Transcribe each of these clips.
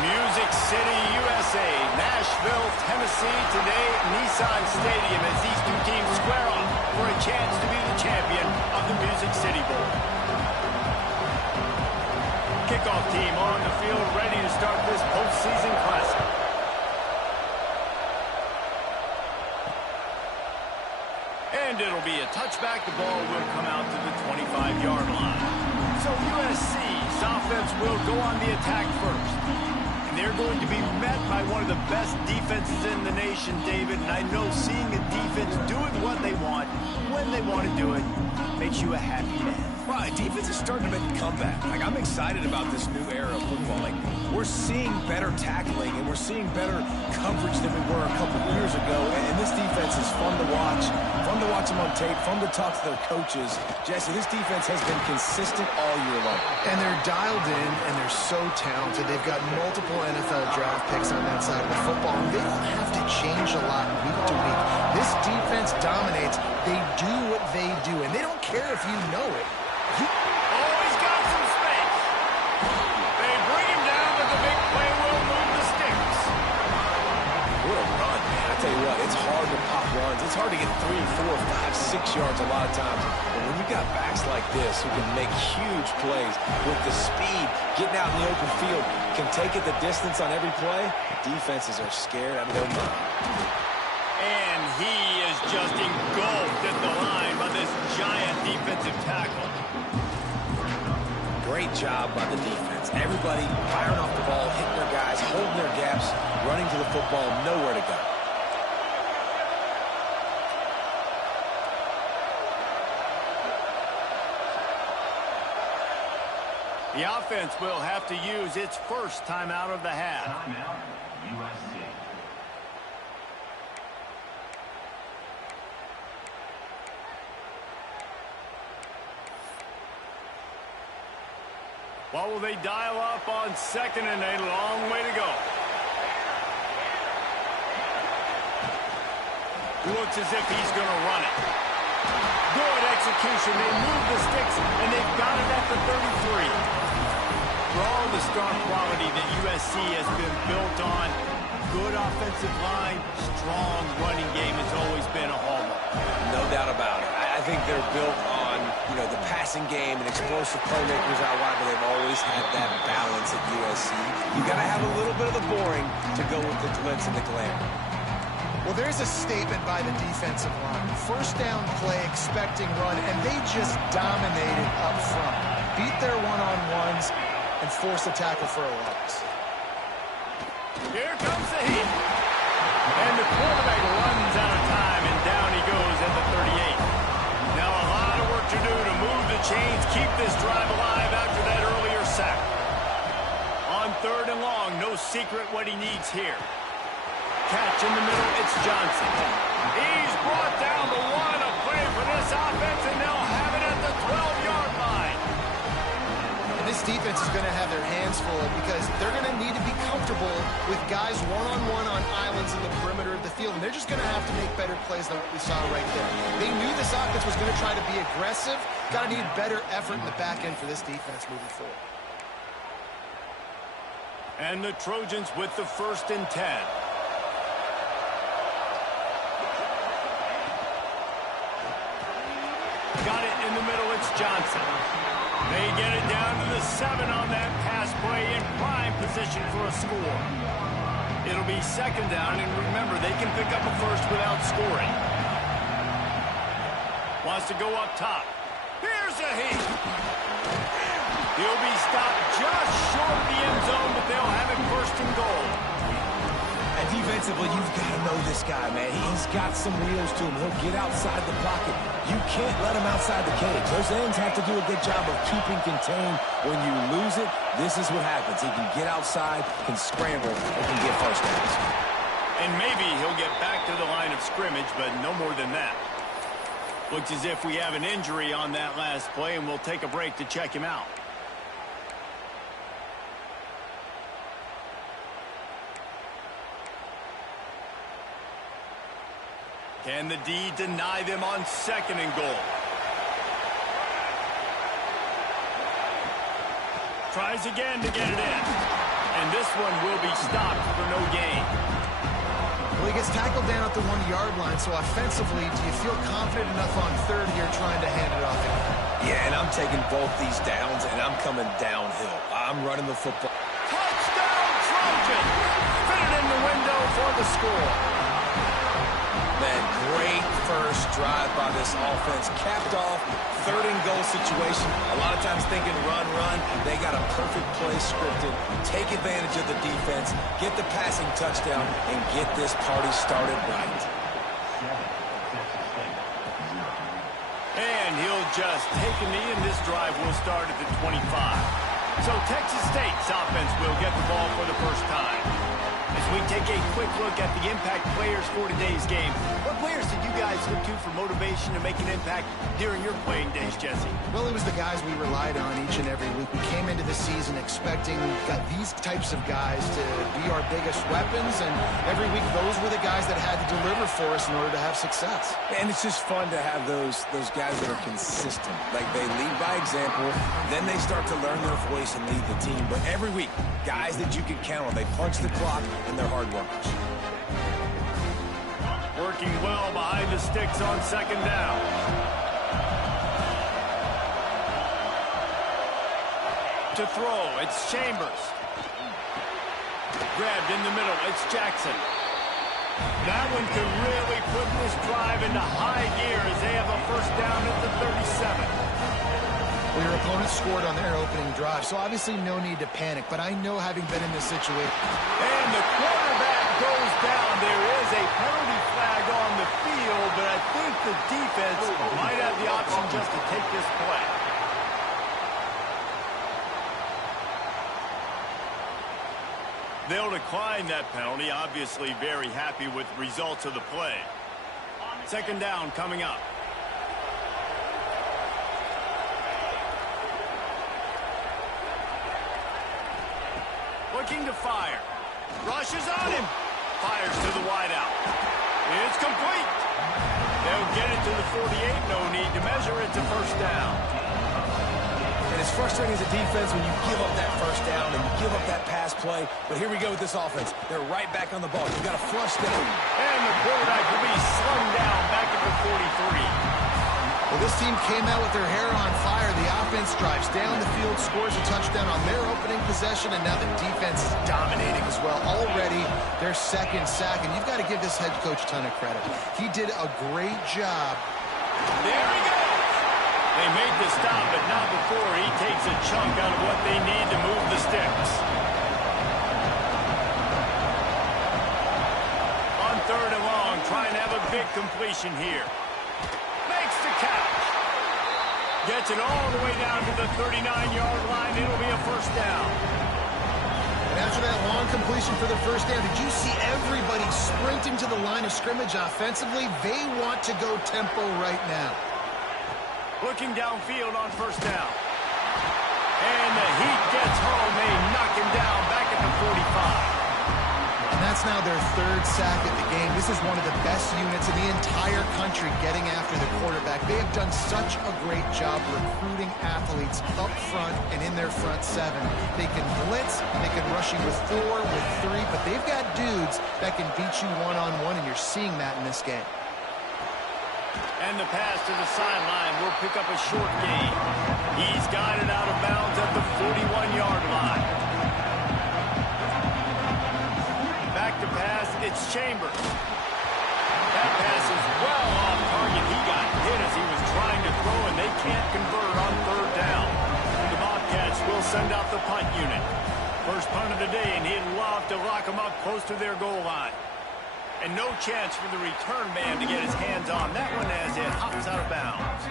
Music City, USA, Nashville, Tennessee, today at Nissan Stadium as these two teams square off for a chance to be the champion of the Music City Bowl. Kickoff team on the field ready to start this postseason classic. And it'll be a touchback. The ball will come out to the 25-yard line. So USC's offense will go on the attack first. And they're going to be met by one of the best defenses in the nation, David. And I know seeing a defense doing what they want, when they want to do it, makes you a happy man. Right, defense is starting to make a comeback. Like, I'm excited about this new era of football. Like, we're seeing better tackling and we're seeing better coverage than we were a couple years ago. And this defense is fun to watch them on tape, fun to talk to their coaches. Jesse, this defense has been consistent all year long. And they're dialed in and they're so talented. They've got multiple NFL draft picks on that side of the football. And they don't have to change a lot week to week. This defense dominates. They do what they do, and they don't care if you know it. Always got some space. They bring him down, but the big play will move the sticks. What a run, man. I tell you what, it's hard to pop runs. It's hard to get 3, 4, 5, 6 yards a lot of times. But when you've got backs like this who can make huge plays with the speed, getting out in the open field, can take it the distance on every play, defenses are scared out of their mind. And he is just engulfed at the line by this giant defensive tackle. Great job by the defense. Everybody firing off the ball, hitting their guys, holding their gaps, running to the football, nowhere to go. The offense will have to use its first timeout of the half. Timeout, USC. What will they dial up on second and a long way to go? Looks as if he's going to run it. Good execution. They move the sticks, and they've got it at the 33. For all the star quality that USC has been built on, good offensive line, strong running game has always been a hallmark. No doubt about it. I think they're built on, the passing game and explosive playmakers out wide, but they've always had that balance at USC. You got to have a little bit of the boring to go with the glitz and the glam. Well, there's a statement by the defensive line. First down play, expecting run, and they just dominated up front. Beat their one-on-ones and force a tackle for a loss. Here comes the heat. And the quarterback runs out of time, and down he goes at the 38. Now a lot of work to do to move the chains, keep this drive alive after that earlier sack. On third and long, no secret what he needs here. Catch in the middle, it's Johnson. He's brought down the one, a play for this offense, and they'll have it at the 12-yard line. And this defense is going to have their hands full because they're going to need to be comfortable with guys one-on-one on islands in the perimeter of the field, and they're just going to have to make better plays than what we saw right there. They knew this offense was going to try to be aggressive. Got to need better effort in the back end for this defense moving forward. And the Trojans with the 1st and 10. Got it in the middle, it's Johnson. They get it down to the 7 on that pass play in prime position for a score. It'll be second down, and remember, they can pick up a first without scoring. Wants to go up top. Here's a heat. He'll be stopped just short of the end zone, but they'll have it 1st and goal. And defensively, you've got to know this guy, man. He's got some wheels to him. He'll get outside the pocket. You can't let him outside the cage. Those ends have to do a good job of keeping contained. When you lose it, this is what happens. He can get outside, can scramble, and can get first downs. And maybe he'll get back to the line of scrimmage, but no more than that. Looks as if we have an injury on that last play, and we'll take a break to check him out. Can the D deny them on 2nd and goal? Tries again to get it in. And this one will be stopped for no gain. Well, he gets tackled down at the 1-yard line, so offensively, do you feel confident enough on third here trying to hand it off again? Yeah, and I'm taking both these downs, and I'm coming downhill. I'm running the football. Touchdown, Trojan! Fitted in the window for the score. Man, great first drive by this offense. Capped off, third-and-goal situation. A lot of times thinking run. They got a perfect play scripted. Take advantage of the defense, get the passing touchdown, and get this party started right. And he'll just take a knee, and this drive will start at the 25. So Texas State's offense will get the ball for the first time. As we take a quick look at the impact players for today's game, what players did you guys look to for motivation to make an impact during your playing days, Jesse? Well, it was the guys we relied on each and every week. We came into the season expecting these types of guys to be our biggest weapons, and every week those were the guys that had to deliver for us in order to have success. And it's just fun to have those guys that are consistent. Like, they lead by example, then they start to learn their voice and lead the team. But every week, guys that you can count on, they punch the clock, and they're hard workers. Working well behind the sticks on second down. To throw, it's Chambers. Grabbed in the middle, it's Jackson. That one could really put this drive into high gear as they have a first down at the 37. Well, your opponent scored on their opening drive, so obviously no need to panic, but I know, having been in this situation. And the quarterback goes down. There is a penalty flag on the field, but I think the defense might have the option just to take this play. They'll decline that penalty, obviously very happy with the results of the play. Second down coming up. Looking to fire. Rushes on him. Fires to the wideout. It's complete. They'll get it to the 48. No need to measure. It's a first down. And it's frustrating as a defense when you give up that first down and you give up that pass play. But here we go with this offense. They're right back on the ball. You've got to flush them. And the quarterback will be slung down back at the 43. Well, this team came out with their hair on fire. The offense drives down the field, scores a touchdown on their opening possession, and now the defense is dominating as well. Already their second sack, and you've got to give this head coach a ton of credit. He did a great job. There he goes. They made the stop, but not before he takes a chunk out of what they need to move the sticks. On third and long, trying to have a big completion here. Makes the catch. Gets it all the way down to the 39-yard line. It'll be a first down. And after that long completion for the first down, did you see everybody sprinting to the line of scrimmage offensively? They want to go tempo right now. Looking downfield on first down. And the heat gets home. They knock him down back at the 45. And that's now their third sack at the game. This is one of the best units in the entire country getting after the quarterback. They have done such a great job recruiting athletes up front and in their front seven. They can blitz, they can rush you with 4, with 3, but they've got dudes that can beat you one-on-one, and you're seeing that in this game. And the pass to the sideline will pick up a short gain. He's got it out of bounds at the 41-yard line. Back to pass, it's Chambers. That pass is well off target. He got hit as he was trying to throw, and they can't convert on third down. The Bobcats will send out the punt unit. First punt of the day, and he'd love to lock them up close to their goal line. And no chance for the return man to get his hands on that one as it hops out of bounds.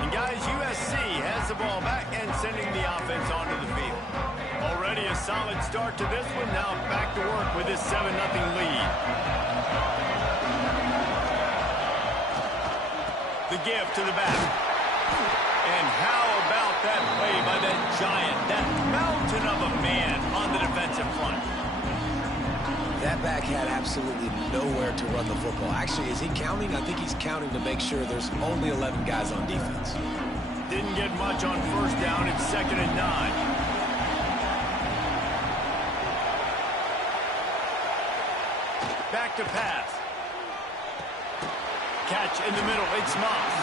And guys, USC has the ball back and sending the offense onto the field. Already a solid start to this one. Now back to work with this 7-0 lead. The give to the back. And how about that play by that giant, that mountain of a man on the defensive front? That back had absolutely nowhere to run the football. Actually, is he counting? I think he's counting to make sure there's only 11 guys on defense. Didn't get much on first down. It's 2nd and 9. Back to pass. Catch in the middle. It's Moss.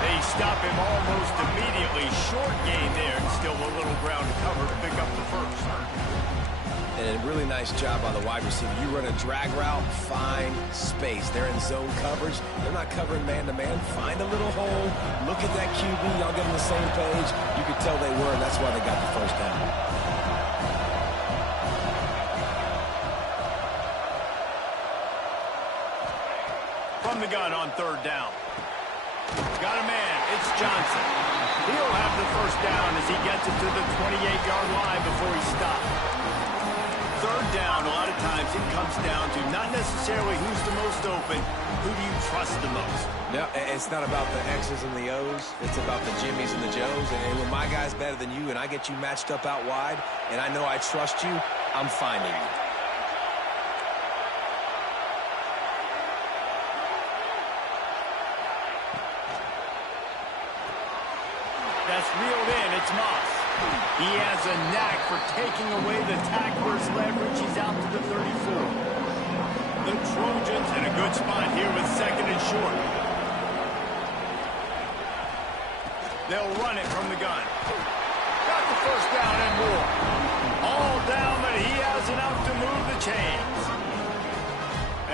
They stop him almost immediately. Short gain there, and still a little ground to cover to pick up the first. And a really nice job by the wide receiver. You run a drag route, find space. They're in zone coverage. They're not covering man-to-man. Find a little hole. Look at that QB. Y'all get on the same page. You could tell they were, and that's why they got the first down. From the gun on third down. Got a man. It's Johnson. He'll have the first down as he gets it to the 28-yard line before he stops. Third down, a lot of times it comes down to not necessarily who's the most open, who do you trust the most? No, it's not about the X's and the O's. It's about the Jimmies and the Joes. And when my guy's better than you and I get you matched up out wide and I know I trust you, I'm finding you. That's reeled in. It's Moss. He has a knack for taking away the tackler's leverage. He's out to the 34. The Trojans in a good spot here with second and short. They'll run it from the gun. Got the first down and more. All down, but he has enough to move the chains.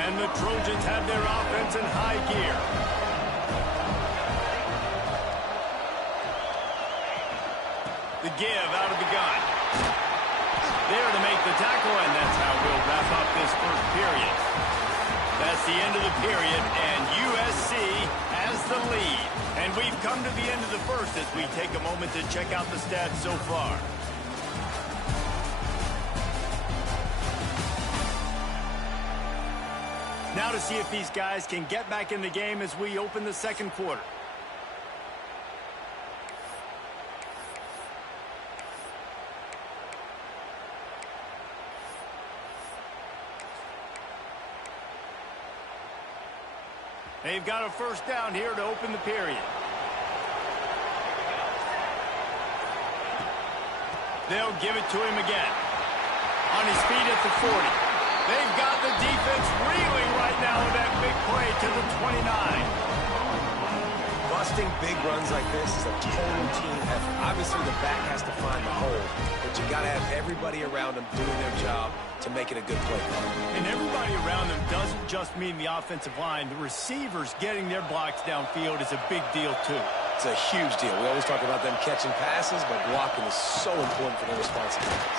And the Trojans have their offense in high gear. The give out of the gun. There to make the tackle, and that's how we'll wrap up this first period. That's the end of the period, and USC has the lead. And we've come to the end of the first as we take a moment to check out the stats so far. Now to see if these guys can get back in the game as we open the second quarter. They've got a first down here to open the period. They'll give it to him again. On his feet at the 40. They've got the defense reeling right now with that big play to the 29. Busting big runs like this is a total team effort. Obviously, the back has to find the hole, but you got to have everybody around them doing their job to make it a good play call. And everybody around them doesn't just mean the offensive line. The receivers getting their blocks downfield is a big deal, too. It's a huge deal. We always talk about them catching passes, but blocking is so important for their responsibilities.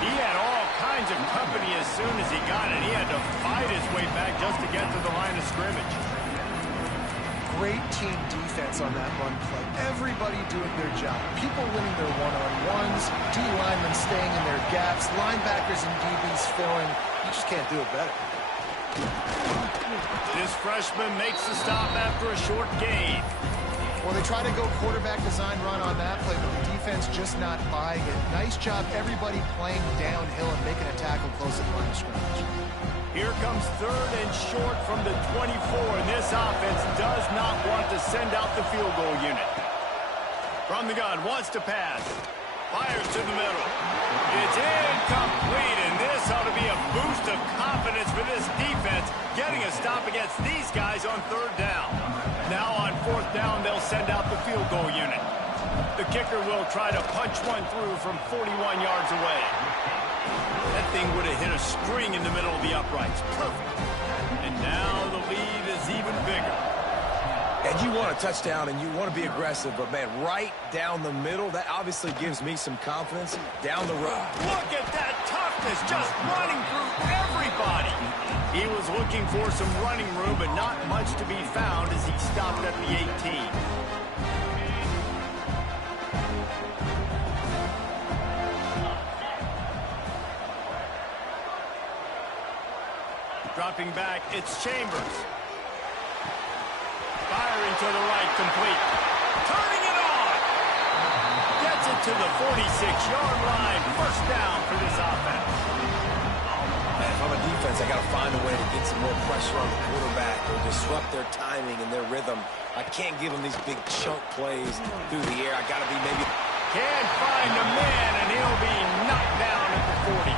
He had all kinds of company as soon as he got it. He had to fight his way back just to get to the line of scrimmage. Great team defense on that run play. Everybody doing their job. People winning their one-on-ones, D linemen staying in their gaps, linebackers and DBs filling. You just can't do it better. This freshman makes the stop after a short gain. Well, they try to go quarterback design run on that play, but the defense just not buying it. Nice job, everybody playing downhill and making a tackle close at the line of scrimmage. Here comes third and short from the 24, and this offense does not want to send out the field goal unit. From the gun, wants to pass. Fires to the middle. It's incomplete, and this ought to be a boost of confidence for this defense, getting a stop against these guys on third down. Now on fourth down, they'll send out the field goal unit. The kicker will try to punch one through from 41 yards away. That thing would have hit a string in the middle of the uprights. Perfect. And now the lead is even bigger. And you want a touchdown and you want to be aggressive, but man, right down the middle, that obviously gives me some confidence down the road. Look at that toughness, just running through everybody. He was looking for some running room, but not much to be found as he stopped at the 18. Dropping back, it's Chambers. Firing to the right, complete. Turning it on. Gets it to the 46-yard line. First down for this offense. Man, if I'm a defense, I got to find a way to get some more pressure on the quarterback or disrupt their timing and their rhythm. I can't give them these big chunk plays through the air. I got to be maybe... Can't find a man, and he'll be knocked down at the 40.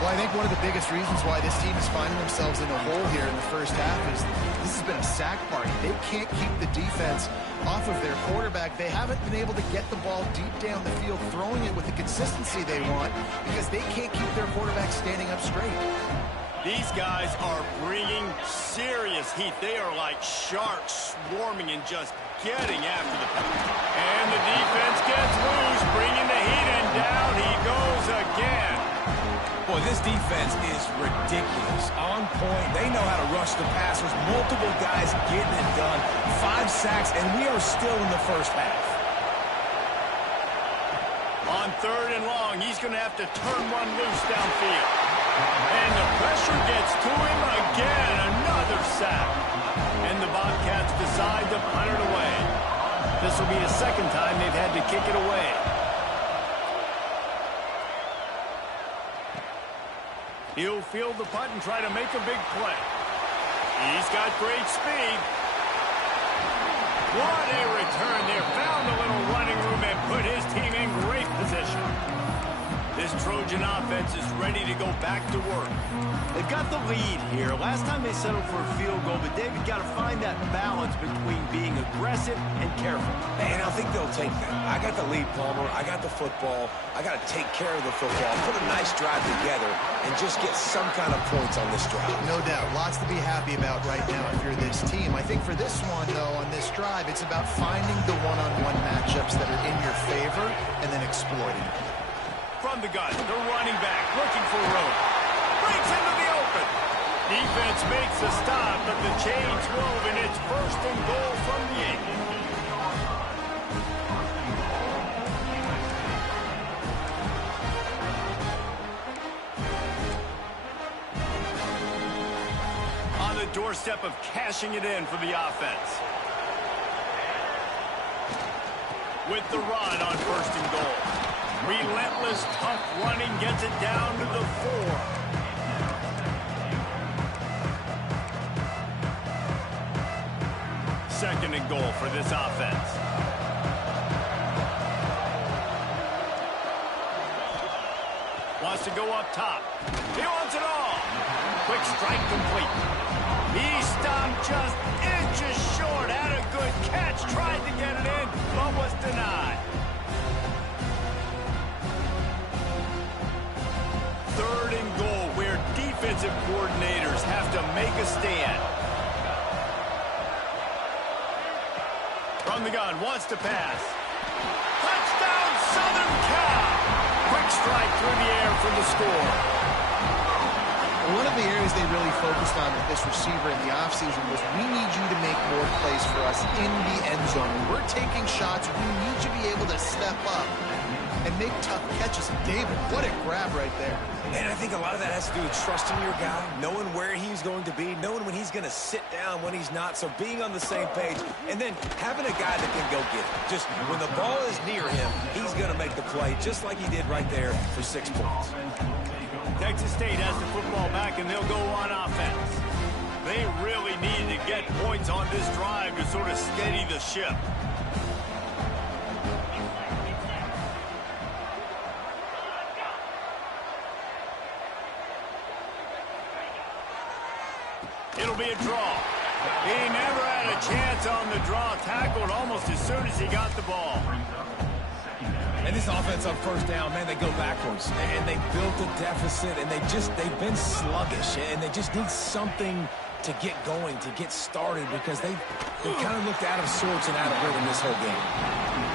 Well, I think think one of the biggest reasons why this team is finding themselves in a hole here in the first half is this has been a sack party. They can't keep the defense off of their quarterback. They haven't been able to get the ball deep down the field, throwing it with the consistency they want because they can't keep their quarterback standing up straight. These guys are bringing serious heat. They are like sharks swarming and just getting after the pass. And the defense gets loose, bringing the heat, and down he goes again. Boy, this defense is ridiculous. On point. They know how to rush the passers. Multiple guys getting it done. 5 sacks, and we are still in the first half. On 3rd and long, he's going to have to turn one loose downfield. And the pressure gets to him again. Another sack. And the Bobcats decide to punt it away. This will be the second time they've had to kick it away. He'll field the punt and try to make a big play. He's got great speed. What a return there. Found a little running room and put his team in great position. This Trojan offense is ready to go back to work. They've got the lead here. Last time they settled for a field goal, but David got to find that balance between being aggressive and careful. And I think they'll take that. I got the lead, Palmer. I got the football. I got to take care of the football, put a nice drive together, and just get some kind of points on this drive. No doubt. Lots to be happy about right now if you're this team. I think for this one, though, on this drive, it's about finding the one-on-one matchups that are in your favor and then exploiting it. From the gun, the running back looking for room. Breaks into the open. Defense makes a stop, but the chains wove, and it's 1st and goal from the 8. On the doorstep of cashing it in for the offense. With the run on 1st and goal. Relentless, tough running gets it down to the 4. Second and goal for this offense. Wants to go up top. He wants it all. Quick strike complete. He stopped just inches short. Had a good catch. Tried to get it in, but was denied. 3rd and goal, where defensive coordinators have to make a stand. From the gun, wants to pass. Touchdown, Southern Cal! Quick strike through the air for the score. One of the areas they really focused on with this receiver in the offseason was we need you to make more plays for us in the end zone. When we're taking shots, we need you to be able to step up and make tough catches. David, what a grab right there. And I think a lot of that has to do with trusting your guy, knowing where he's going to be, knowing when he's going to sit down, when he's not, so being on the same page, and then having a guy that can go get it. Just when the ball is near him, he's going to make the play, just like he did right there for 6 points. Texas State has the football back, and they'll go on offense. They really need to get points on this drive to sort of steady the ship. It'll be a draw. He never had a chance on the draw. Tackled almost as soon as he got the ball. And this offense on 1st down, man, they go backwards. And they built a deficit, and they've been sluggish. And they just need something to get going, to get started, because they kind of looked out of sorts and out of rhythm this whole game.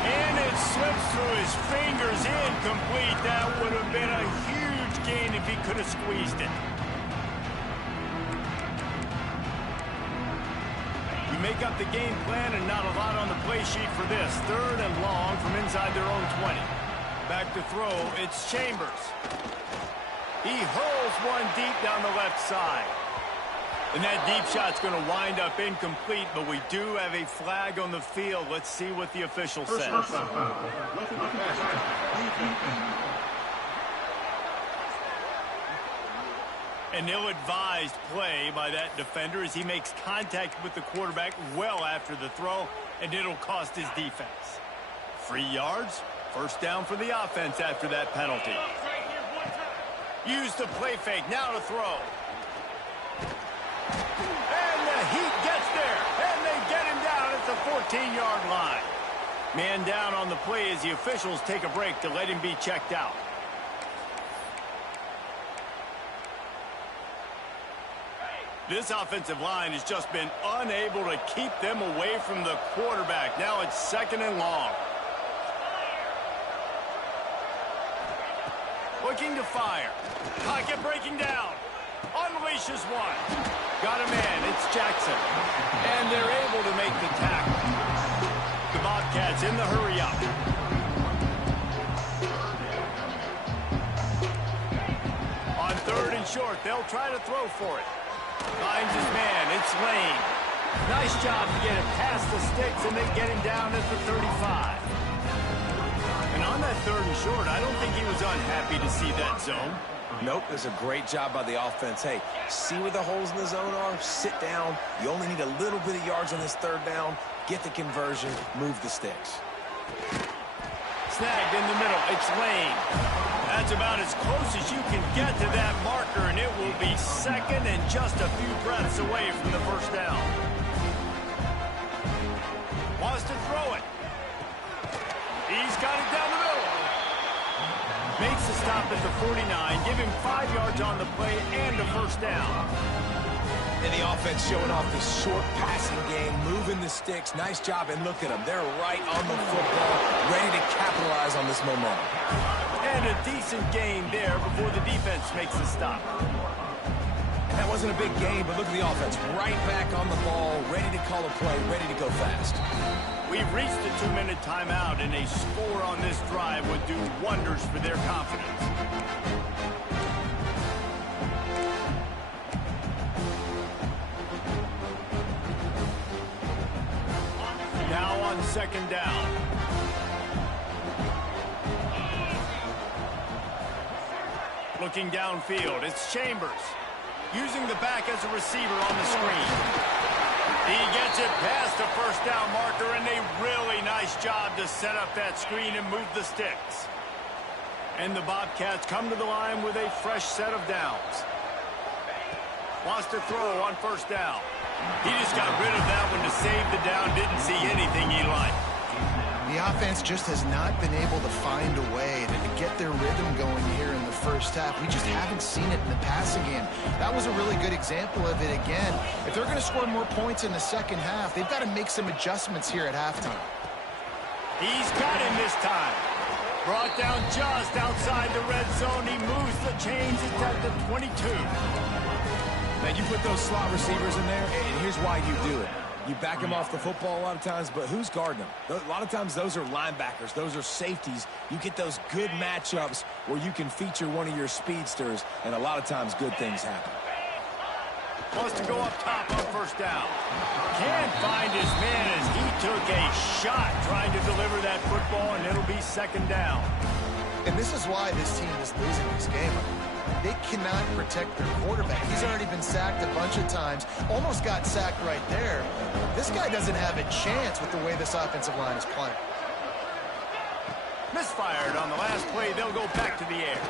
And it slips through his fingers, incomplete. That would have been a huge gain if he could have squeezed it. You make up the game plan and not a lot on the play sheet for this. 3rd and long from inside their own 20. Back to throw, it's Chambers. He hurls one deep down the left side. And that deep shot's going to wind up incomplete, but we do have a flag on the field. Let's see what the official says. An ill-advised play by that defender as he makes contact with the quarterback well after the throw, and it'll cost his defense. 3 yards, 1st down for the offense after that penalty. Use the play fake. Now to throw. And the Heat gets there. And they get him down at the 14-yard line. Man down on the play as the officials take a break to let him be checked out. This offensive line has just been unable to keep them away from the quarterback. Now it's 2nd and long. Looking to fire. Pocket breaking down. Unleashes one. Got a man. It's Jackson. And they're able to make the tackle. The Bobcats in the hurry up. On 3rd and short, they'll try to throw for it. Finds his man. It's Lane. Nice job to get it past the sticks, and they get him down at the 35. And on that 3rd and short, I don't think he was unhappy to see that zone. Nope, it's a great job by the offense. Hey, see where the holes in the zone are? Sit down. You only need a little bit of yards on this 3rd down. Get the conversion. Move the sticks. Snagged in the middle. It's Lane. That's about as close as you can get to that marker, and it will be 2nd and just a few breaths away from the 1st down. Wants to throw it. He's got it down the middle. Makes the stop at the 49. Give him 5 yards on the play and a 1st down. And the offense showing off the short passing game, moving the sticks. Nice job, and look at them. They're right on the football, ready to capitalize on this momentum. And a decent gain there before the defense makes the stop. That wasn't a big game, but look at the offense. Right back on the ball, ready to call a play, ready to go fast. We've reached the 2-minute timeout, and a score on this drive would do wonders for their confidence. Now on 2nd down. Looking downfield, it's Chambers. Using the back as a receiver on the screen. He gets it past the 1st down marker, and a really nice job to set up that screen and move the sticks. And the Bobcats come to the line with a fresh set of downs. Wants to throw on 1st down. He just got rid of that one to save the down. Didn't see anything he liked. The offense just has not been able to find a way to get their rhythm going here in the 1st half. We just haven't seen it in the passing game. That was a really good example of it again. If they're going to score more points in the 2nd half, they've got to make some adjustments here at halftime. He's got him this time. Brought down just outside the red zone. He moves the chains. It's at the 22. Now, you put those slot receivers in there, and here's why you do it. You back them off the football a lot of times, but who's guarding them? A lot of times those are linebackers. Those are safeties. You get those good matchups where you can feature one of your speedsters, and a lot of times good things happen. Wants to go up top on 1st down. Can't find his man as he took a shot trying to deliver that football, and it'll be 2nd down. And this is why this team is losing this game. They cannot protect their quarterback. He's already been sacked a bunch of times. Almost got sacked right there. This guy doesn't have a chance with the way this offensive line is playing. Misfired on the last play. They'll go back to the air.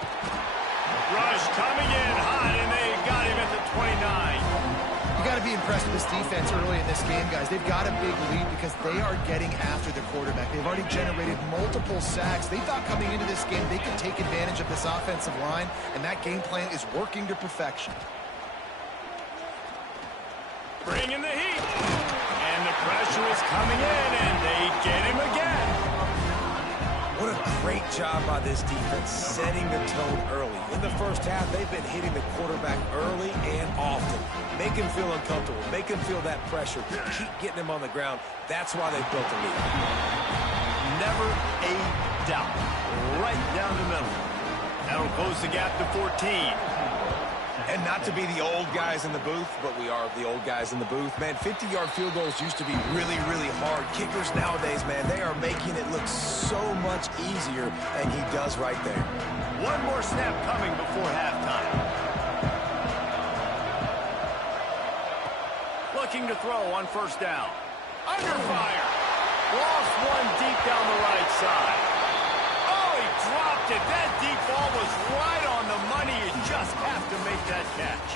Rush coming in hot, and they got him at the 29. You got to be impressed with this defense early in this game, guys. They've got a big lead because they are getting after the quarterback. They've already generated multiple sacks. They thought coming into this game they could take advantage of this offensive line, and that game plan is working to perfection. Bringing the heat. And the pressure is coming in, and they get him again. What a great job by this defense, setting the tone early. In the 1st half, they've been hitting the quarterback early and often. Make him feel uncomfortable. Make him feel that pressure. Keep getting him on the ground. That's why they built the lead. Never a doubt. Right down the middle. That'll close the gap to 14. And not to be the old guys in the booth, but we are the old guys in the booth. Man, 50-yard field goals used to be really, really hard. Kickers nowadays, man, they are making it look so much easier, and he does right there. One more snap coming before halftime. Looking to throw on 1st down. Under fire. Lost one deep down the right side. Oh, he dropped it. That deep ball was right on the money. It just catch.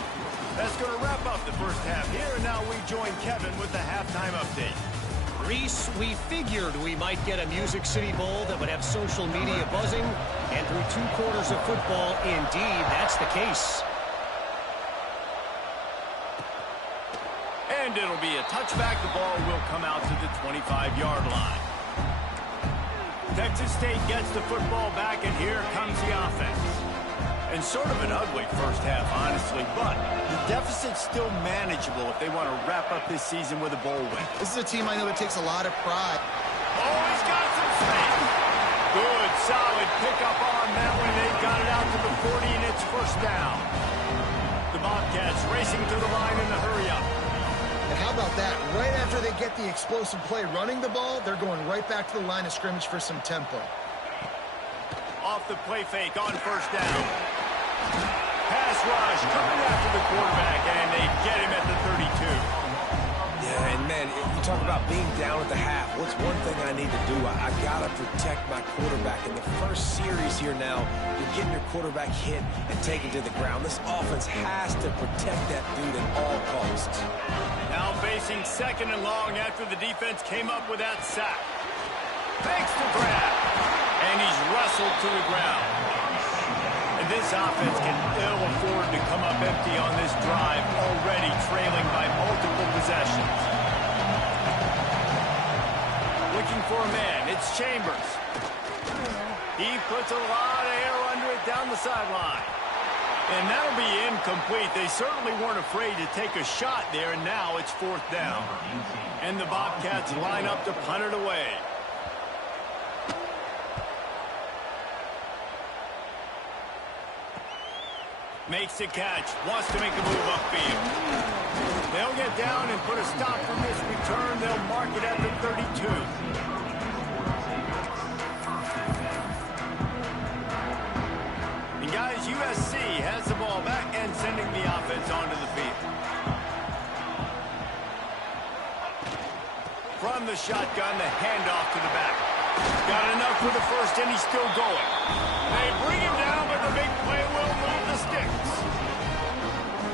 That's going to wrap up the first half here, and now we join Kevin with the halftime update. Reese, we figured we might get a Music City Bowl that would have social media buzzing, and through 2 quarters of football, indeed, that's the case. And it'll be a touchback. The ball will come out to the 25-yard line. Texas State gets the football back, and here comes the offense. And sort of an ugly first half, honestly, but the deficit's still manageable if they want to wrap up this season with a bowl win. This is a team I know that takes a lot of pride. Oh, he's got some space. Good, solid pickup on that one. They got it out to the 40, and it's first down. The Bobcats racing to the line in the hurry-up. And how about that? Right after they get the explosive play running the ball, they're going right back to the line of scrimmage for some tempo. Off the play fake on first down. Pass rush coming after the quarterback, and they get him at the 32. Yeah, and man, you talk about being down at the half. What's one thing I need to do? I got to protect my quarterback. In the first series here now, you're getting your quarterback hit and taken to the ground. This offense has to protect that dude at all costs. Now facing second and long after the defense came up with that sack. Makes the grab, and he's wrestled to the ground. And this offense can ill afford to come up empty on this drive, already trailing by multiple possessions. Looking for a man, it's Chambers. He puts a lot of air under it down the sideline. And that'll be incomplete. They certainly weren't afraid to take a shot there, and now it's fourth down. And the Bobcats line up to punt it away. Makes the catch, wants to make a move upfield. They'll get down and put a stop from this return. They'll mark it at the 32. And guys, USC has the ball back and sending the offense onto the field. From the shotgun, the handoff to the back. Got enough for the first, and he's still going. They bring him down, but the big play will move the sticks.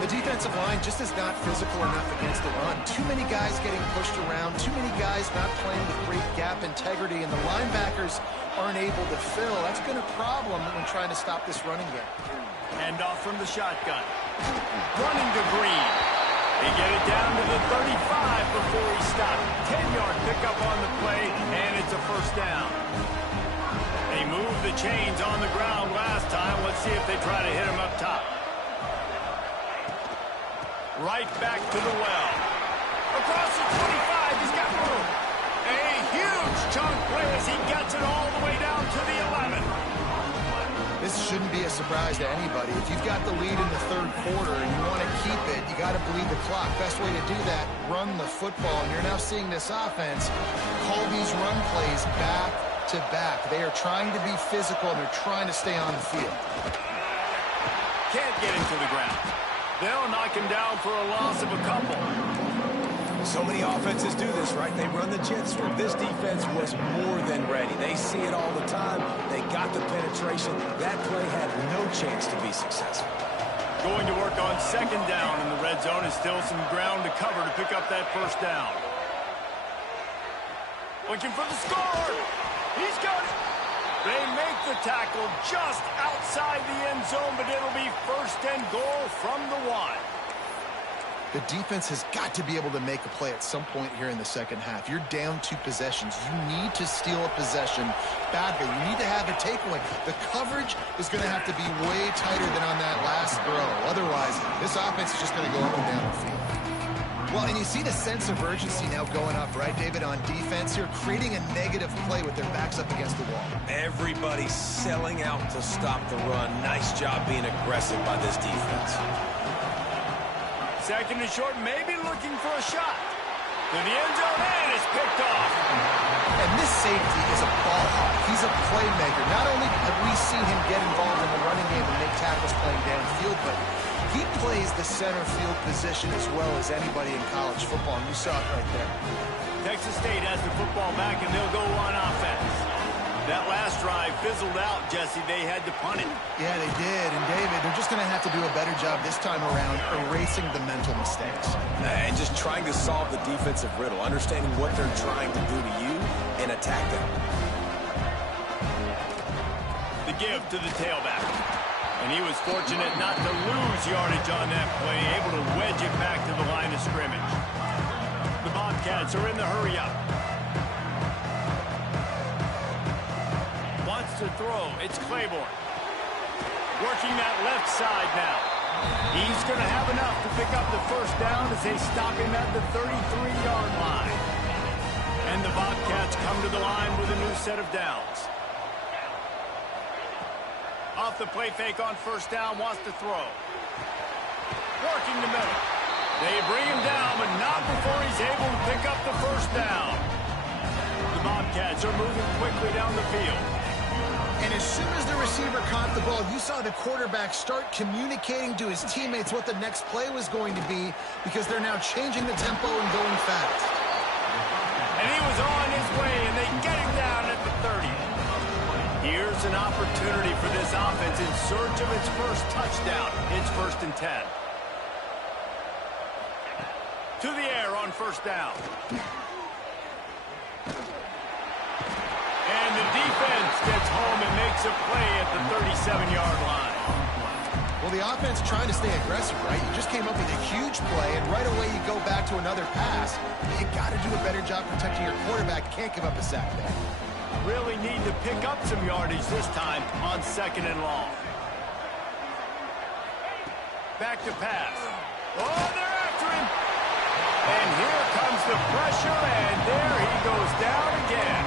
The defensive line just is not physical enough against the run. Too many guys getting pushed around, too many guys not playing with great gap integrity, and the linebackers aren't able to fill. That's been a problem when trying to stop this running game. Hand off from the shotgun. Running to Green. They get it down to the 35 before he stopped. 10-yard pickup on the play, and it's a first down. They moved the chains on the ground last time. Let's see if they try to hit him up top. Right back to the well. Across the 25, he's got room. A huge chunk play as he gets it all the way down to the 11. This shouldn't be a surprise to anybody. If you've got the lead in the third quarter and you want to keep it, you got to bleed the clock. Best way to do that, run the football. And you're now seeing this offense call these run plays back to back. They are trying to be physical, and they're trying to stay on the field. Can't get him to the ground. They'll knock him down for a loss of a couple. So many offenses do this, right? They run the jet sweep. This defense was more than ready. They see it all the time. They got the penetration. That play had no chance to be successful. Going to work on second down in the red zone, is still some ground to cover to pick up that first down. Looking for the score. He's got it. They make the tackle just outside the end zone, but it'll be first and goal from the 1. The defense has got to be able to make a play at some point here in the second half. You're down 2 possessions. You need to steal a possession badly. You need to have a takeaway. The coverage is going to have to be way tighter than on that last throw. Otherwise, this offense is just going to go up and down the field. Well, and you see the sense of urgency now going up, right, David, on defense here, creating a negative play with their backs up against the wall. Everybody's selling out to stop the run. Nice job being aggressive by this defense. Second and short, maybe looking for a shot. To the end zone, and it's picked off. And this safety is a ball hawk. He's a playmaker. Not only have we seen him get involved in the running game and make tackles playing downfield, but he plays the center field position as well as anybody in college football, and you saw it right there. Texas State has the football back, and they'll go on offense. That last drive fizzled out, Jesse. They had to punt it. Yeah, they did. And, David, they're just going to have to do a better job this time around erasing the mental mistakes. And just trying to solve the defensive riddle, understanding what they're trying to do to you and attack them. The give to the tailback. And he was fortunate not to lose yardage on that play, able to wedge it back to the line of scrimmage. The Bobcats are in the hurry-up. Wants to throw. It's Claiborne. Working that left side now. He's going to have enough to pick up the first down as they stop him at the 33-yard line. And the Bobcats come to the line with a new set of downs. Off the play fake on first down, wants to throw. Working the middle. They bring him down, but not before he's able to pick up the first down. The Bobcats are moving quickly down the field. And as soon as the receiver caught the ball, you saw the quarterback start communicating to his teammates what the next play was going to be, because they're now changing the tempo and going fast. And he was on his way, and they get him down at the 30. Here's an opportunity for this offense in search of its first touchdown. It's 1st and 10. To the air on first down. And the defense gets home and makes a play at the 37-yard line. Well, the offense trying to stay aggressive, right? You just came up with a huge play, and right away you go back to another pass. You got to do a better job protecting your quarterback. Can't give up a sack there. Really need to pick up some yardage this time on 2nd and long. Back to pass. Oh, they're after him. And here comes the pressure, and there he goes down again.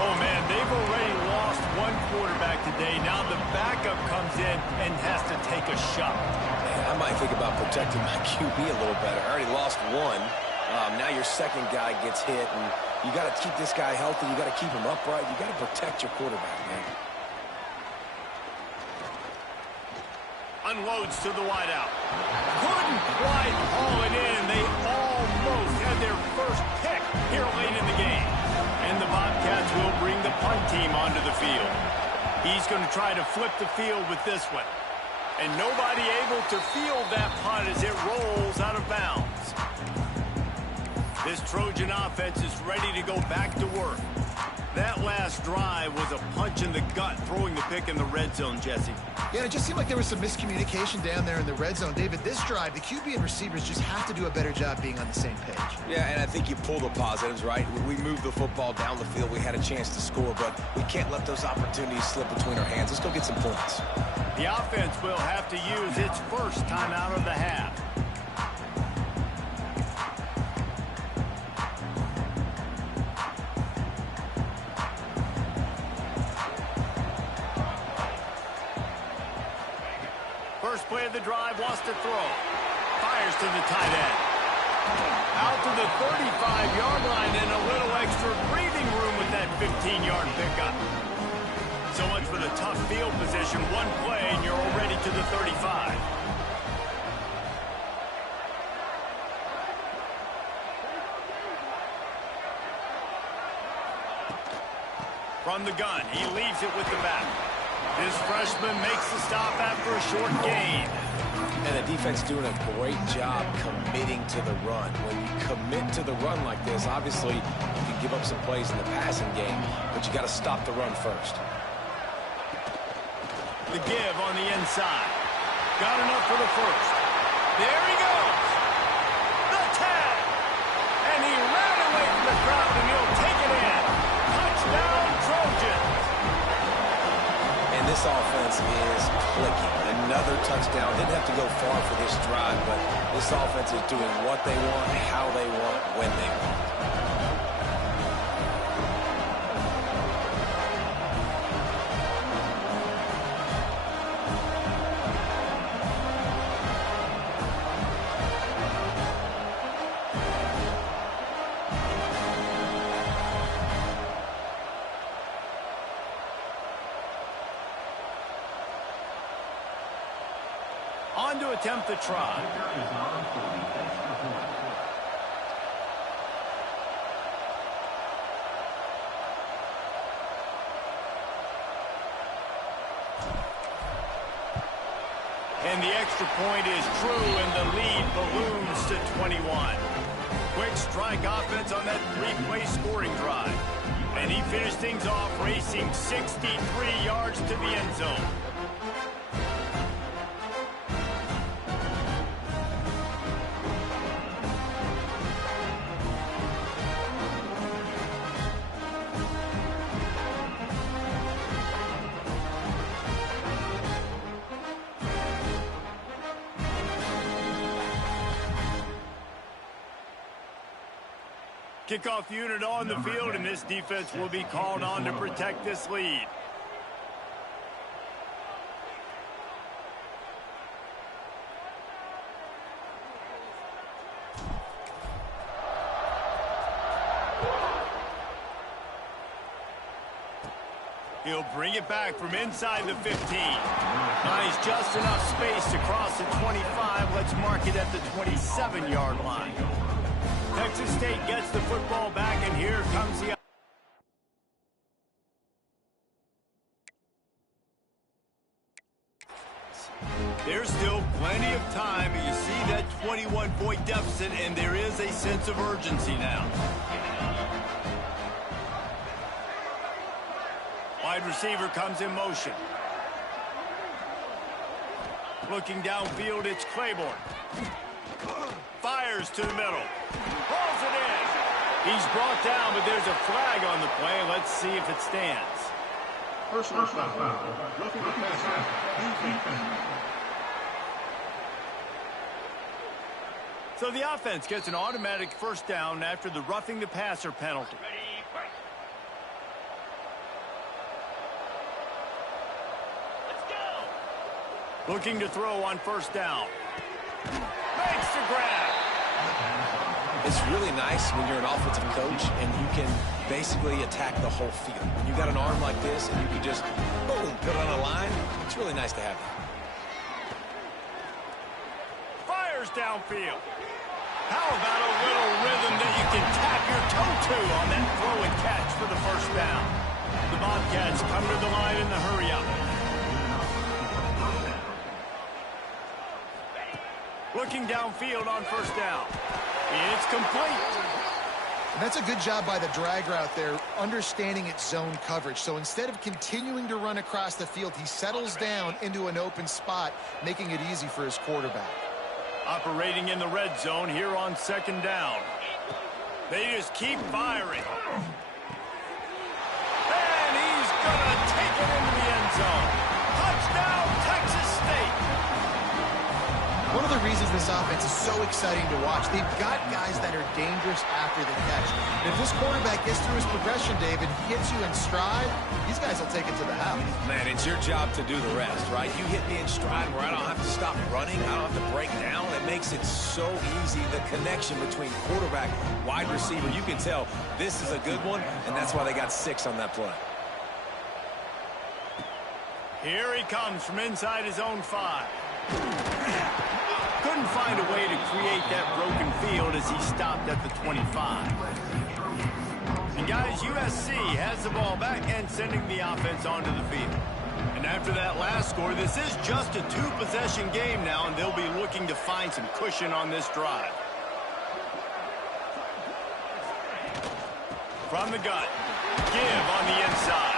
Oh, man, they've already lost one quarterback today. Now the backup comes in and has to take a shot. Man, I might think about protecting my QB a little better. I already lost one. Now your second guy gets hit, and you got to keep this guy healthy. You got to keep him upright. You got to protect your quarterback, man. Unloads to the wideout. Couldn't quite haul it in. They almost had their first pick here late in the game. And the Bobcats will bring the punt team onto the field. He's going to try to flip the field with this one. And nobody able to field that punt as it rolls out of bounds. This Trojan offense is ready to go back to work. That last drive was a punch in the gut, throwing the pick in the red zone, Jesse. Yeah, it just seemed like there was some miscommunication down there in the red zone. David, this drive, the QB and receivers just have to do a better job being on the same page. Yeah, and I think you pull the positives, right? We moved the football down the field. We had a chance to score, but we can't let those opportunities slip between our hands. Let's go get some points. The offense will have to use its first time out of the half. First play of the drive, wants to throw. Fires to the tight end. Out to the 35-yard line and a little extra breathing room with that 15-yard pickup. So much for the tough field position. One play and you're already to the 35. From the gun, he leaves it with the back. This freshman makes the stop after a short gain. And the defense doing a great job committing to the run. When you commit to the run like this, obviously you can give up some plays in the passing game, but you got to stop the run first. The give on the inside. Got enough for the first. There he goes. The tag. And he ran away from the crowd, and he'll take it in. Touchdown, Trojans. And this offense is clicking. Another touchdown. Didn't have to go far for this drive, but this offense is doing what they want, how they want, when they want. On to attempt the try. And the extra point is true, and the lead balloons to 21. Quick strike offense on that three-play scoring drive. And he finished things off racing 63 yards to the end zone. Kickoff unit on the field, and this defense will be called on to protect this lead. He'll bring it back from inside the 15. Finds just enough space to cross the 25. Let's mark it at the 27-yard line. Texas State gets the football back, and here comes the... There's still plenty of time, but you see that 21-point deficit, and there is a sense of urgency now. Wide receiver comes in motion. Looking downfield, it's Claiborne. Fires to the middle. Pulls it in. He's brought down, but there's a flag on the play. Let's see if it stands. Personal foul. Roughing the passer. So the offense gets an automatic first down after the roughing the passer penalty. Looking to throw on first down. Makes the grab. It's really nice when you're an offensive coach and you can basically attack the whole field. When you got an arm like this and you can just, boom, put it on a line, it's really nice to have that. Fires downfield. How about a little rhythm that you can tap your toe to on that throw and catch for the first down? The Bobcats come to the line in the hurry-up. Looking downfield on first down. It's complete. And that's a good job by the drag route there, understanding its zone coverage. So instead of continuing to run across the field, he settles down into an open spot, making it easy for his quarterback. Operating in the red zone here on second down. They just keep firing. And he's going to take it into the end zone. Touchdown, Texas State. One of the reasons this offense is so exciting to watch, they've got guys that are dangerous after the catch. And if this quarterback gets through his progression, David, hits you in stride, these guys will take it to the house. Man, it's your job to do the rest, right? You hit me in stride where I don't have to stop running, I don't have to break down. It makes it so easy, the connection between quarterback, wide receiver. You can tell this is a good one, and that's why they got 6 on that play. Here he comes from inside his own 5. Couldn't find a way to create that broken field as he stopped at the 25. And guys, USC has the ball back and sending the offense onto the field. And after that last score, this is just a 2-possession game now, and they'll be looking to find some cushion on this drive. From the gun, give on the inside.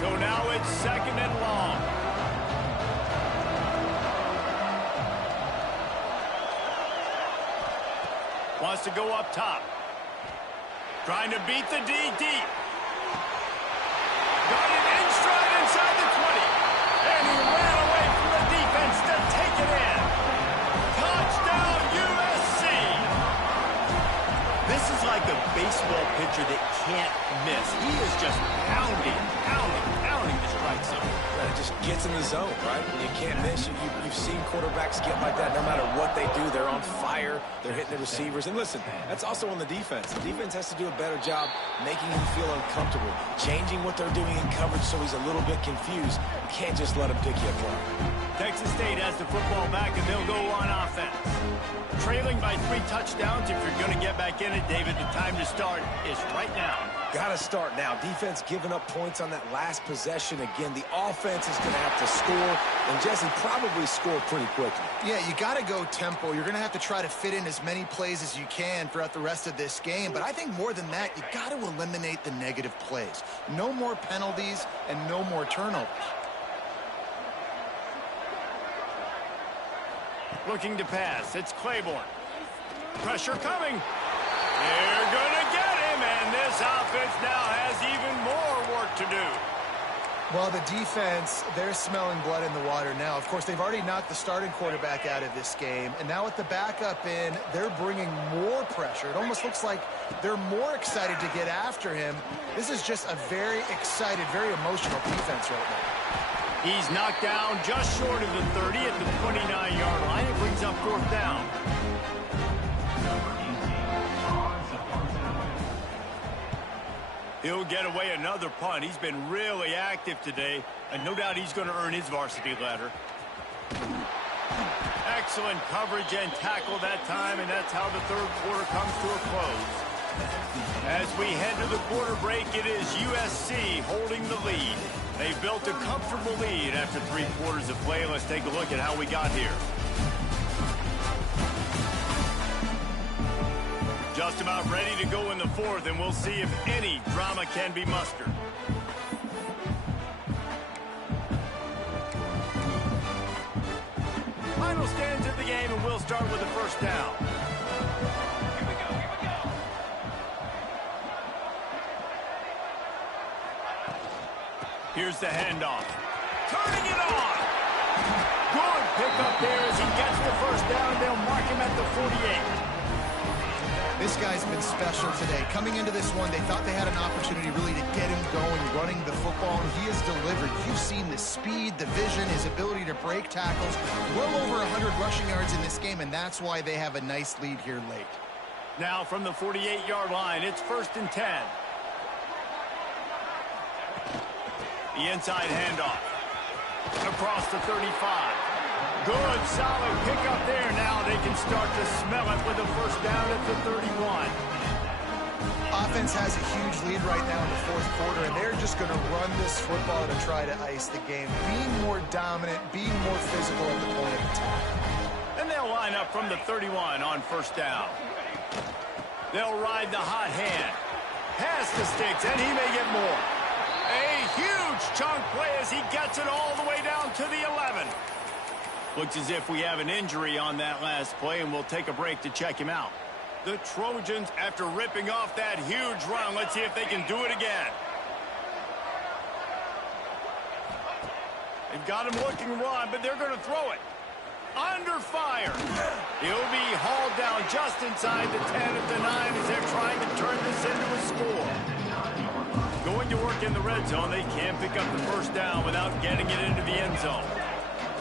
So now it's second and long. Wants to go up top. Trying to beat the D deep. Got it in stride inside the 20. And he ran away from the defense to take it in. Touchdown, USC. This is like a baseball pitcher that can't miss. He is just pounding the strike zone. Man, it just gets in the zone, right? When you can't miss, you've seen quarterbacks get like that no matter what they do. They're on fire. They're hitting the receivers. And listen, that's also on the defense. The defense has to do a better job making him feel uncomfortable, changing what they're doing in coverage so he's a little bit confused. You can't just let him pick you apart. Texas State has the football back, and they'll go on offense. trailing by 3 touchdowns. If you're going to get back in it, David, the time to start is right now. Got to start now. Defense giving up points on that last possession. Again, the offense is going to have to score, and Jesse probably score pretty quickly. Yeah, you got to go tempo. You're going to have to try to fit in as many plays as you can throughout the rest of this game. But I think more than that, you got to eliminate the negative plays. No more penalties and no more turnovers. Looking to pass. It's Claiborne. Pressure coming. They're going to get him, and this offense now has even more work to do. Well, the defense, they're smelling blood in the water now. Of course, they've already knocked the starting quarterback out of this game, and now with the backup in, they're bringing more pressure. It almost looks like they're more excited to get after him. This is just a very excited, very emotional defense right now. He's knocked down just short of the 30 at the 29-yard line. It brings up 4th down. He'll get away another punt. He's been really active today, and no doubt he's going to earn his varsity ladder. Excellent coverage and tackle that time, and that's how the 3rd quarter comes to a close. As we head to the quarter break, it is USC holding the lead. They've built a comfortable lead after 3 quarters of play. Let's take a look at how we got here. Just about ready to go in the 4th, and we'll see if any drama can be mustered. Final stands of the game, and we'll start with the 1st down. Here we go. Here's the handoff. Turning it on. Good pickup there as he gets the 1st down. They'll mark him at the 48. This guy's been special today. Coming into this one, they thought they had an opportunity really to get him going, running the football, and he has delivered. You've seen the speed, the vision, his ability to break tackles. Well over 100 rushing yards in this game, and that's why they have a nice lead here late. Now from the 48-yard line, it's 1st and 10. The inside handoff. Across the 35. Good, solid pickup there. Now they can start to smell it with a 1st down at the 31. Offense has a huge lead right now in the 4th quarter, and they're just going to run this football to try to ice the game. Being more dominant, being more physical at the point of attack. And they'll line up from the 31 on 1st down. They'll ride the hot hand. Pass the sticks, and he may get more. A huge chunk play as he gets it all the way down to the 11. Looks as if we have an injury on that last play, and we'll take a break to check him out. The Trojans, after ripping off that huge run, let's see if they can do it again. They've got him looking run, but they're going to throw it. Under fire. He'll be hauled down just inside the 10 at the 9 as they're trying to turn this into a score. Going to work in the red zone, they can't pick up the 1st down without getting it into the end zone.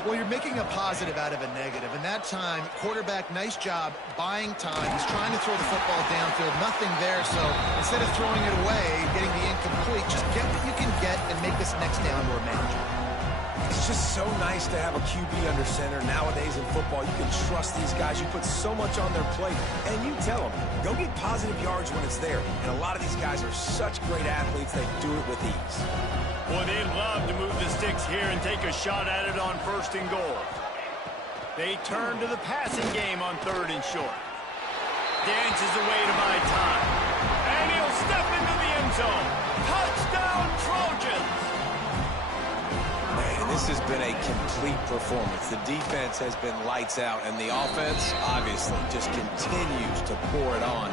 Well, you're making a positive out of a negative. And that time, quarterback, nice job buying time. He's trying to throw the football downfield. Nothing there. So instead of throwing it away, getting the incomplete, just get what you can get and make this next down more manageable. It's just so nice to have a QB under center. Nowadays in football, you can trust these guys. You put so much on their plate, and you tell them, go get positive yards when it's there. And a lot of these guys are such great athletes, they do it with ease. Boy, they'd love to move the sticks here and take a shot at it on 1st and goal. They turn to the passing game on 3rd and short. Dances away to buy time. And he'll step into the end zone. Touchdown, Trojans! Man, this has been a complete performance. The defense has been lights out, and the offense, obviously, just continues to pour it on.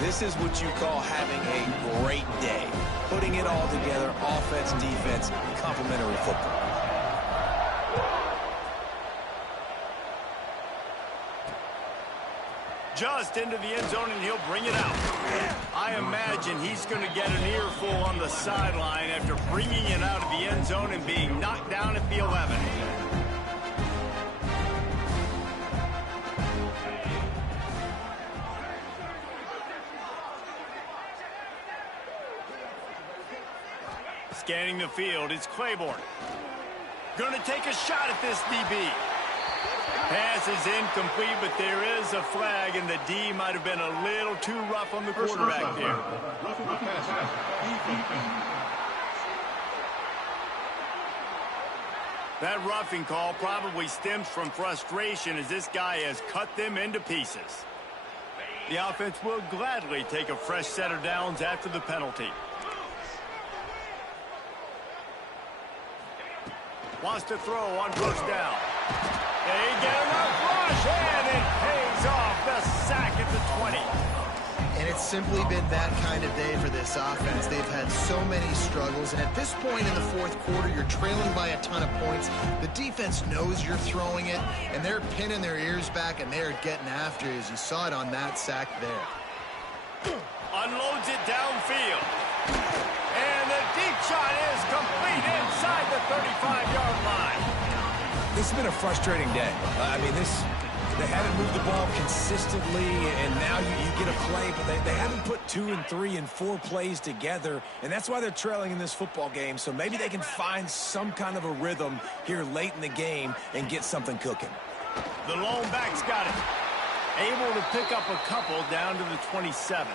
This is what you call having a great day. Putting it all together, offense, defense, complementary football. Just into the end zone, and he'll bring it out. I imagine he's going to get an earful on the sideline after bringing it out of the end zone and being knocked down at the 11. Scanning the field, it's Claiborne. Going to take a shot at this DB. Pass is incomplete, but there is a flag, and the D might have been a little too rough on the quarterback there. Roughing the passer. Defense. That roughing call probably stems from frustration as this guy has cut them into pieces. The offense will gladly take a fresh set of downs after the penalty. Wants to throw on first down. They get enough rush, and it pays off. The sack at the 20. And it's simply been that kind of day for this offense. They've had so many struggles, and at this point in the fourth quarter, you're trailing by a ton of points. The defense knows you're throwing it, and they're pinning their ears back, and they're getting after it, as you saw it on that sack there. Unloads it downfield. And the deep shot is complete inside the 35-yard line. This has been a frustrating day. They haven't moved the ball consistently, and now you get a play, but they haven't put 2 and 3 and 4 plays together, and that's why they're trailing in this football game. So maybe they can find some kind of a rhythm here late in the game and get something cooking. The lone back's got it. Able to pick up a couple down to the 27.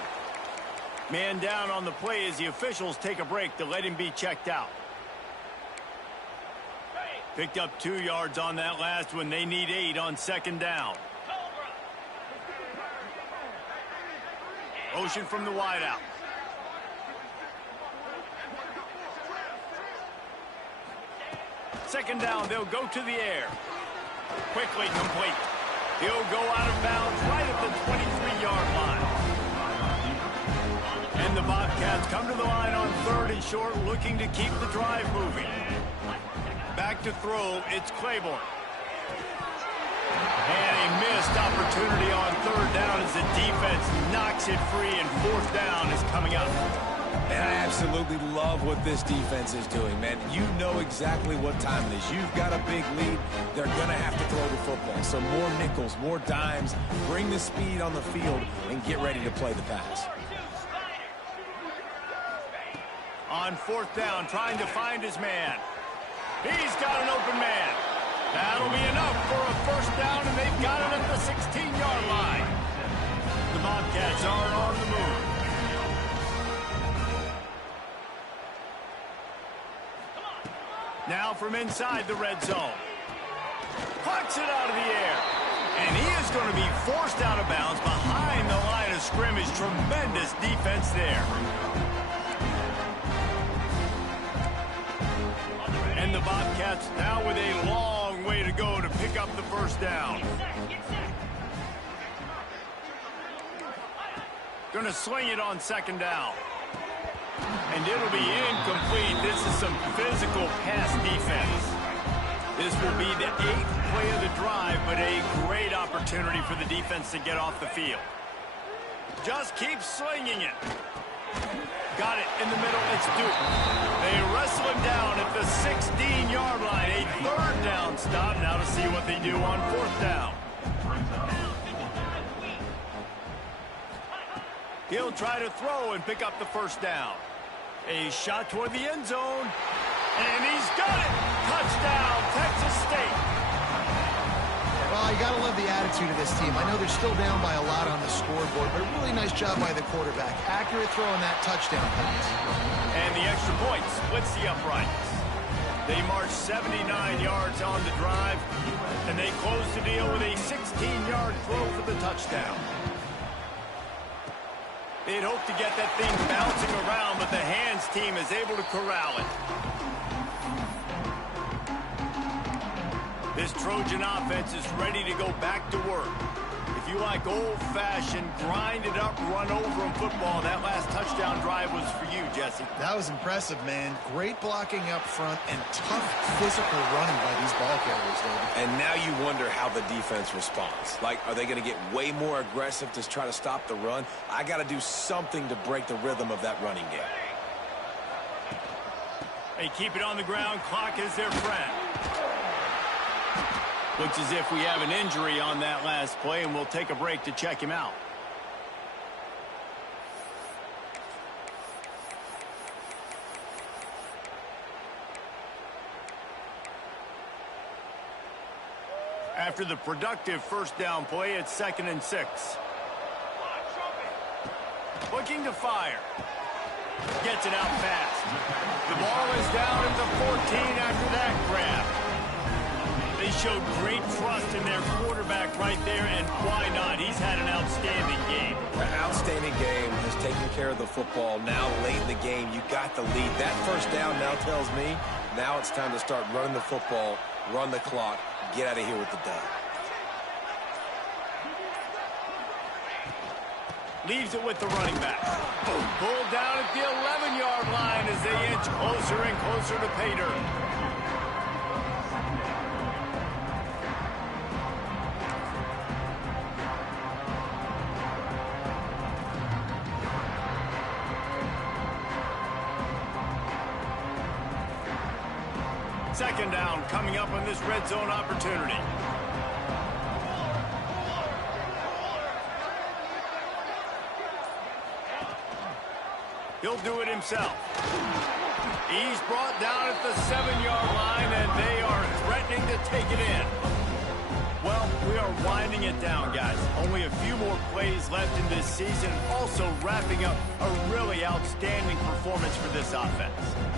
Man down on the play as the officials take a break to let him be checked out. Picked up 2 yards on that last one. They need 8 on second down. Motion from the wideout. Second down, they'll go to the air. Quickly complete. He'll go out of bounds right at the 23-yard line. And the Bobcats come to the line on 3rd and short, looking to keep the drive moving. Back to throw, it's Claiborne. And a missed opportunity on 3rd down as the defense knocks it free, and 4th down is coming up. And I absolutely love what this defense is doing, man. You know exactly what time it is. You've got a big lead. They're going to have to throw the football. So more nickels, more dimes, bring the speed on the field, and get ready to play the pass. On 4th down, trying to find his man. He's got an open man. That'll be enough for a 1st down, and they've got it at the 16-yard line. The Bobcats are on the move. Now from inside the red zone. Plucks it out of the air. And he is going to be forced out of bounds behind the line of scrimmage. Tremendous defense there. And the Bobcats now with a long way to go to pick up the 1st down. Going to sling it on 2nd down. And it'll be incomplete. This is some physical pass defense. This will be the 8th play of the drive, but a great opportunity for the defense to get off the field. Just keep slinging it. Got it in the middle. It's Duke. They wrestle him down at the 16-yard line. A 3rd down stop. Now to see what they do on 4th down. He'll try to throw and pick up the 1st down. A shot toward the end zone. And he's got it. Touchdown, Texas State. Well, you got to love the attitude of this team. I know they're still down by a lot on the scoreboard, but a really nice job by the quarterback. Accurate throw on that touchdown pass. And the extra point splits the uprights. They march 79 yards on the drive, and they close the deal with a 16-yard throw for the touchdown. They'd hope to get that thing bouncing around, but the hands team is able to corral it. This Trojan offense is ready to go back to work. If you like old-fashioned, grind-it-up, run-over-'em football, that last touchdown drive was for you, Jesse. That was impressive, man. Great blocking up front and tough physical running by these ball carriers, David. And now you wonder how the defense responds. Like, are they going to get way more aggressive to try to stop the run? I got to do something to break the rhythm of that running game. They keep it on the ground. Clock is their friend. Looks as if we have an injury on that last play, and we'll take a break to check him out. After the productive first down play, it's 2nd and 6. Looking to fire. Gets it out fast. The ball is down at the 14 after that grab. They showed great trust in their quarterback right there, and why not? He's had an outstanding game. An outstanding game, has taken care of the football. Now late in the game, you got the lead. That first down now tells me now it's time to start running the football, run the clock, get out of here with the dub. Leaves it with the running back. Pulled down at the 11-yard line as they inch closer and closer to pay dirt. Second down coming up on this red zone opportunity. He'll do it himself. He's brought down at the 7-yard line, and they are threatening to take it in. Well, we are winding it down, guys. Only a few more plays left in this season. Also wrapping up a really outstanding performance for this offense.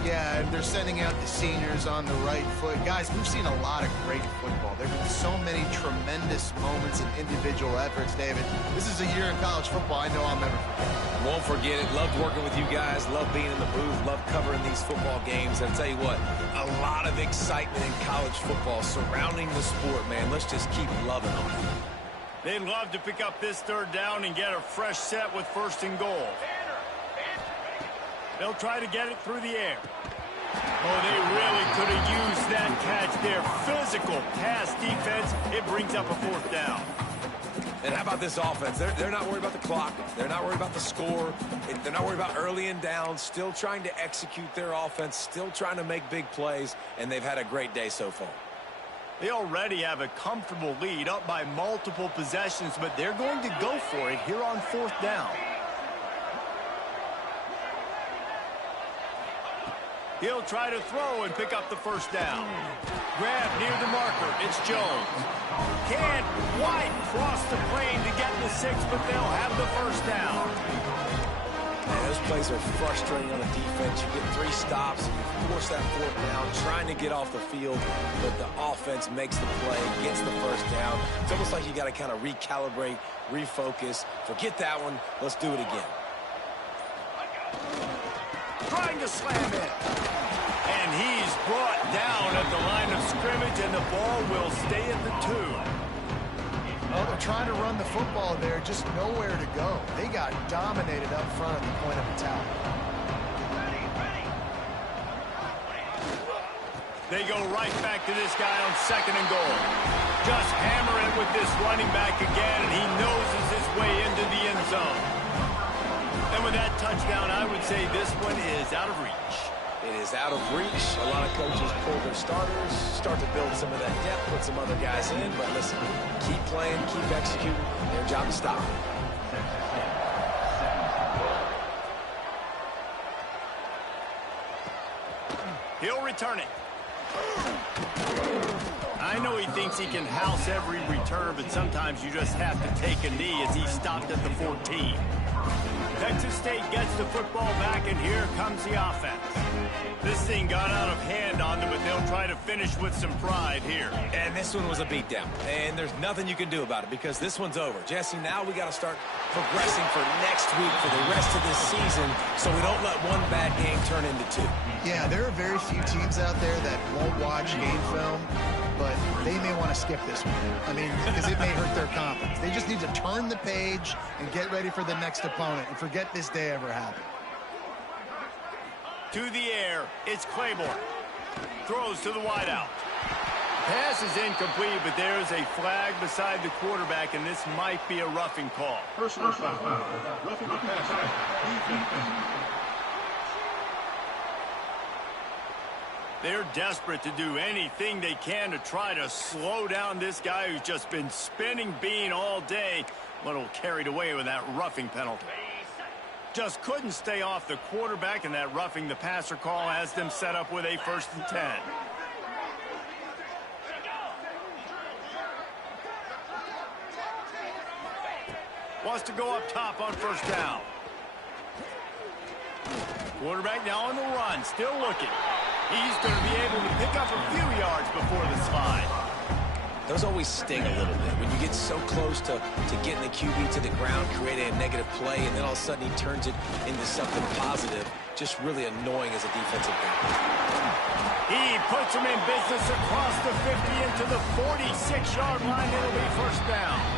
Yeah, and they're sending out the seniors on the right foot. Guys, we've seen a lot of great football. There have been so many tremendous moments and individual efforts, David. This is a year in college football I know I'll never forget. Won't forget it. Loved working with you guys. Loved being in the booth. Loved covering these football games. And I'll tell you what, a lot of excitement in college football surrounding the sport, man. Let's just keep loving on it. They'd love to pick up this third down and get a fresh set with 1st and goal. They'll try to get it through the air. Oh, they really could have used that catch there. Physical pass defense. It brings up a 4th down. And how about this offense? They're not worried about the clock. They're not worried about the score. They're not worried about early and down. Still trying to execute their offense. Still trying to make big plays. And they've had a great day so far. They already have a comfortable lead up by multiple possessions, but they're going to go for it here on 4th down. He'll try to throw and pick up the 1st down. Grab near the marker. It's Jones. Can't quite cross the plane to get the 6, but they'll have the 1st down. Man, those plays are frustrating on the defense. You get 3 stops, and you force that 4th down, trying to get off the field, but the offense makes the play, gets the 1st down. It's almost like you got to kind of recalibrate, refocus. Forget that one. Let's do it again. Trying to slam it. And he's brought down at the line of scrimmage, and the ball will stay at the 2. Oh, they're trying to run the football there, just nowhere to go. They got dominated up front at the point of attack. They go right back to this guy on 2nd and goal. Just hammer it with this running back again, and he noses his way into the end zone. And with that touchdown, I would say this one is out of reach. It is out of reach. A lot of coaches pull their starters, start to build some of that depth, put some other guys in. But listen, keep playing, keep executing. Their job is stop. He'll return it. I know he thinks he can house every return, but sometimes you just have to take a knee as he stopped at the 14. Texas State gets the football back, and here comes the offense. This thing got out of hand on them, but they'll try to finish with some pride here. And this one was a beatdown, and there's nothing you can do about it because this one's over. Jesse, now we got to start progressing for next week for the rest of this season so we don't let one bad game turn into 2. Yeah, there are very few teams out there that won't watch game film, but they may want to skip this one. I mean, because it may hurt their confidence. They just need to turn the page and get ready for the next opponent and forget this day ever happened. To the air, it's Claiborne. Throws to the wideout. Pass is incomplete, but there's a flag beside the quarterback, and this might be a roughing call. Personal foul. Roughing the passer. Defense. They're desperate to do anything they can to try to slow down this guy who's just been spinning bean all day, but will carried away with that roughing penalty. Just couldn't stay off the quarterback, and that roughing the passer call has them set up with a 1st and 10. Wants to go up top on first down. Quarterback now on the run, still looking. He's going to be able to pick up a few yards before the slide. Those always sting a little bit. When you get so close to getting the QB to the ground, creating a negative play, and then all of a sudden he turns it into something positive. Just really annoying as a defensive back. He puts him in business across the 50 into the 46-yard line. It'll be first down.